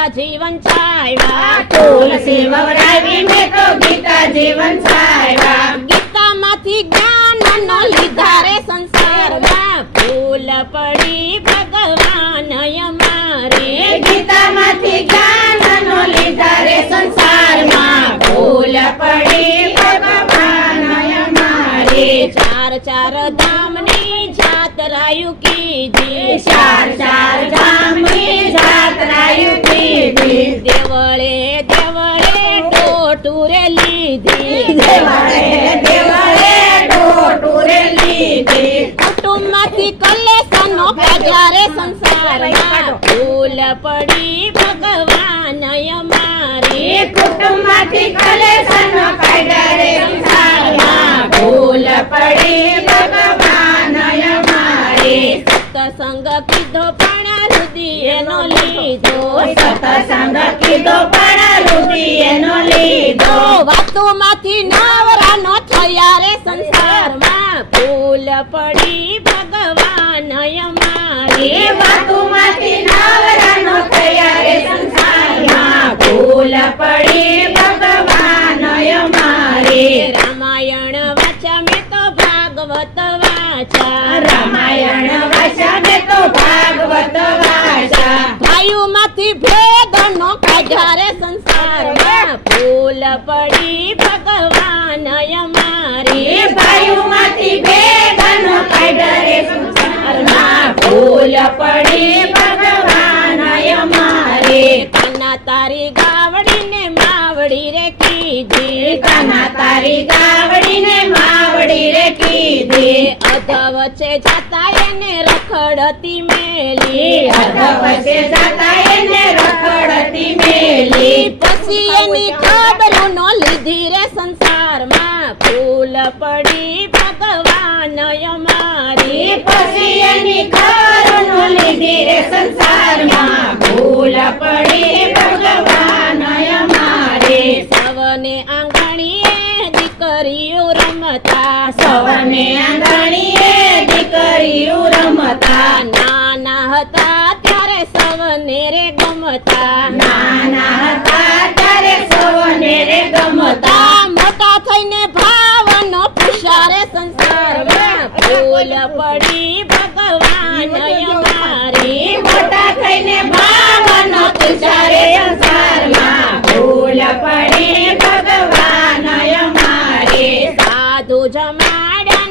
ગીતા જીવન છાયવા. તુલસી વવરાવી મે તો ગીતા જીવન સાયવા ગીતામાંથી જ્ઞાન નો લીધા રે સંસારમાં ફૂલ પડી ભગવાન અમારે. ગીતા માંથી જ્ઞાન નો લીધા રે સંસારમાં ફૂલ પડી ભગવાન અમારે. ચાર ચાર ધામની જાતરાયું કીધી ચાર ચાર ધામની જાત્રાયું કીધી દેવળે દેવળે ટોટુરે લીધી. દેવળે દેવળે ટોટુરે લીધી. કુટુંબમાંથી કલેશનો પગારે સંસારમાં. ભૂલ પડી ભગવાન અમારી કુટુંબમાંથી કલેશનો સત્સંગ પીધો પણ રુદિયેનો લીધો. સત્સંગ પીધો પણ રુધિએનો લીધો. વાતોમાંથી નવરાનો થયા રે સંસારમાં ભૂલ પડી ભગવાન અમારી વાતો માંથી નવરા નો થયા રે સંસારમાં ભૂલ પડી ભગવાન અમારી રામાયણ વાચા મેં તો ભાગવત વાંચા. રામાયણ ભાઈઓમાંથી ભેદનો કાઢ્યા રે સંસારમાં ભૂલ પડી ભગવાન અમારે તના તારી ગાવડીને માવડી રે કીધી તના તારી ગાવડીને માવડી રે કીધી અધ વચ્ચે જતા એને રખડતી મેલી અધ વચ્ચે જતા એને રખડતી મેલી પછી એની ખબર નો લીધી રે સંસારમાં ભૂલ પડી ભગવાન અમારી. પછી એની લીધી રે સંસારમાં. ફૂલ પડી ભગવાન અમારે. સવને આંગણીએ દીકરીઓ રમતા. સવને આંગણીએ દીકરીઓ રમતા. નાના હતા ત્યારે સવને રે ગમતા. નાના હતા ત્યારે સવને રે ગમતા. મોટા ભૂલ પડી ભગવાન અમારી મોટા થઈને ભાવનો તુષારે સંસારમાં. ભૂલ પડી ભગવાન અમારી. સાધુ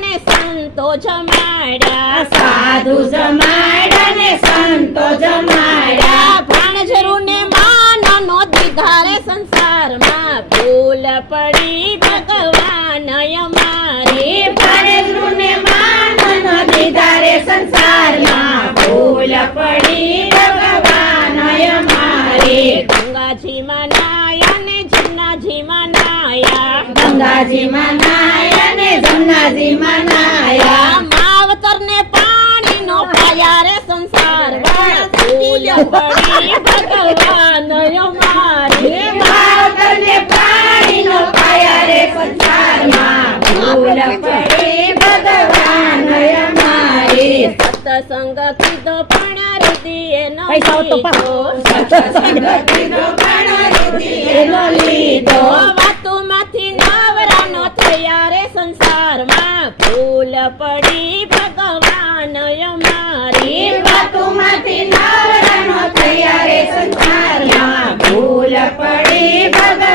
ને સંતો જમાડ્યા. સાધુ ને સંતો ને માનનો સંસારમાં. ભૂલ પડી ભગવાન અમારી સંસારમાં ભૂલ પડી ભગવાન મારે. ગંગાજી મનાયા ને જમનાજી મનાયા ગંગાજી મનાયા ને જમનાજી મનાયા માવતર ને પાણી નો પાયા રે સંસારમાં ભૂલ પડી ભગવાન ને પાણી નો પાયા રે સંસારમાં. ભૂલ સત્સંગ કીધો પણ નો લીધો. વાતોમાંથી થયા રે સંસારમાં. ભૂલ પડી ભગવાન અમારી. થયા રે સંસારમાં. ભૂલ પડી ભગવાન